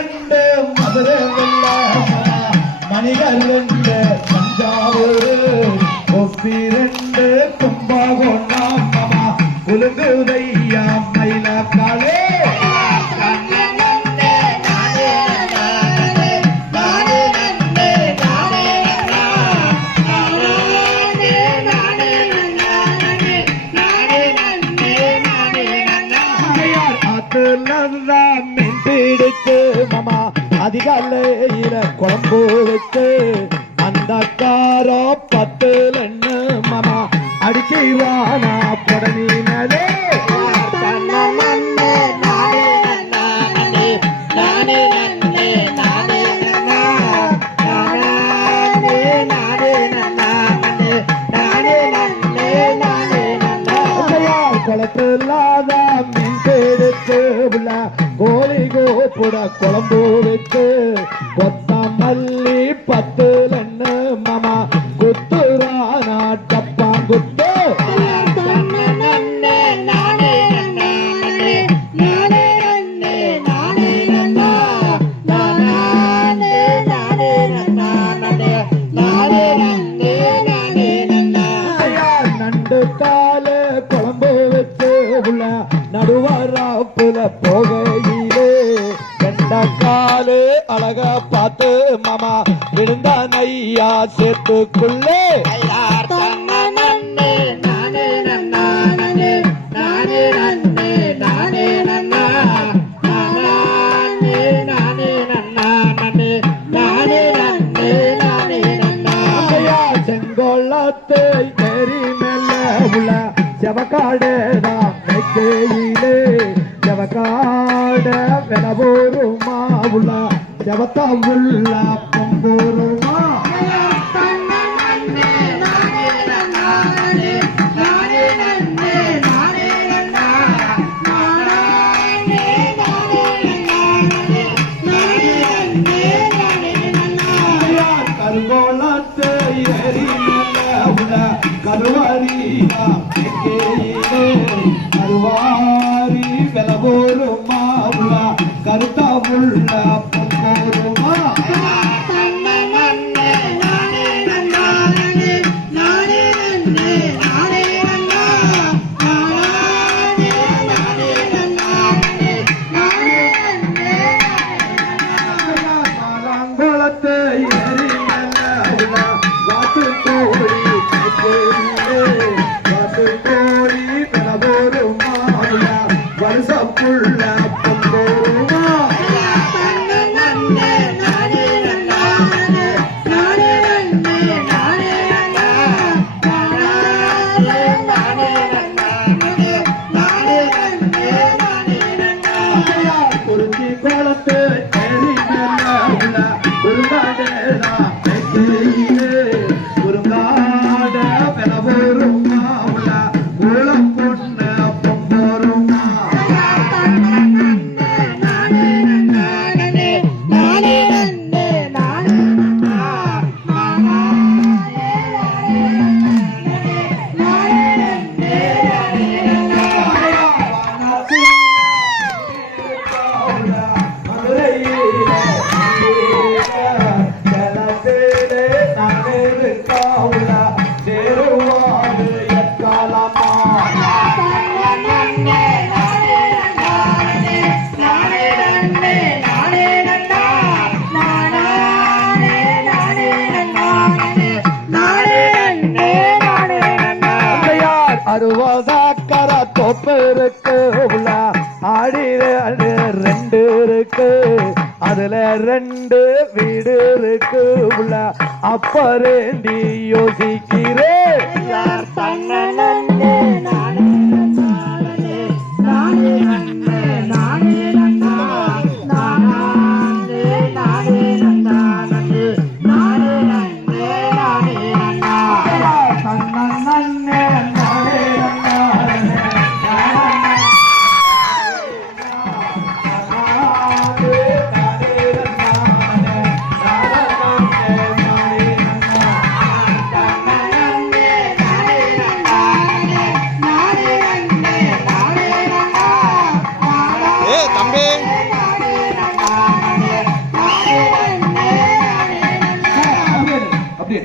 ரெண்டு மதுரை வெள்ள மணிகள் ரெண்டு தஞ்சாவூர் ஒப்பி ரெண்டு கும்பகோணம் மாமா குலுங்குதையா மயிலக்காலே மீன் பிடித்து மாமா அதிகாலையில குழம்பு வச்சு அந்த காரோ 10 மாமா அடிக்கிறானா புடனி மேலே குளத்தில்லாத மீன் பிடித்து கோழி கோப்புட குழம்பு வச்சு கொத்தமல்லி 10 மாமா குத்துறானா டப்பாங்குத்து நண்டு காலு குழம்பு வச்சு நடுவராப்புல போகையிலே கண்ட காலு அழக பார்த்து மாமா விழுந்த நையா சேர்த்துக்குள்ளே செங்கோலத்தை ஏறி மேல உள்ள செவக்காடா கையிலே செவக்காட வெனபோருமா உள்ள செவத்தா உள்ள பொம்போருமா கருங்கோலத்தை ஏறி கருவாரியா கருவாரி வெலபோருமா உள்ள கருத்தா உள்ள பொம்போருமா வருஷப்புள்ள பொம்போருமா குறிச்சி கோலத்து ஏறி மேல குறுங்காடா குறுங்காட வெலபோருமா குளம் பொண்ணு பொம்போருமா அறுபதாக்கர தோப்பு இருக்கு உள்ள ஆடில 2 இருக்கு அதுல 2 வீடு இருக்கு உள்ள அப்பரேண்டி யோசிக்கிறேன் தம்பி